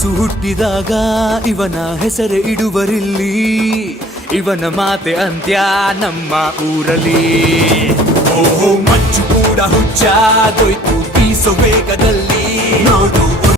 ಕೂಸು ಹುಟ್ಟಿದಾಗ ಇವನ ಹೆಸರೇ ಇಡುವರಿಲ್ಲಿ, ಇವನ ಮಾತೆ ಅಂತ್ಯ ನಮ್ಮ ಊರಲ್ಲಿ. ಓಹೋ ಮಂಚು ಕೂಡ ಹುಚ್ಚಾಗೋಯ್ತು ಬೀಸೋ ವೇಗದಲ್ಲಿ, ನೋಡು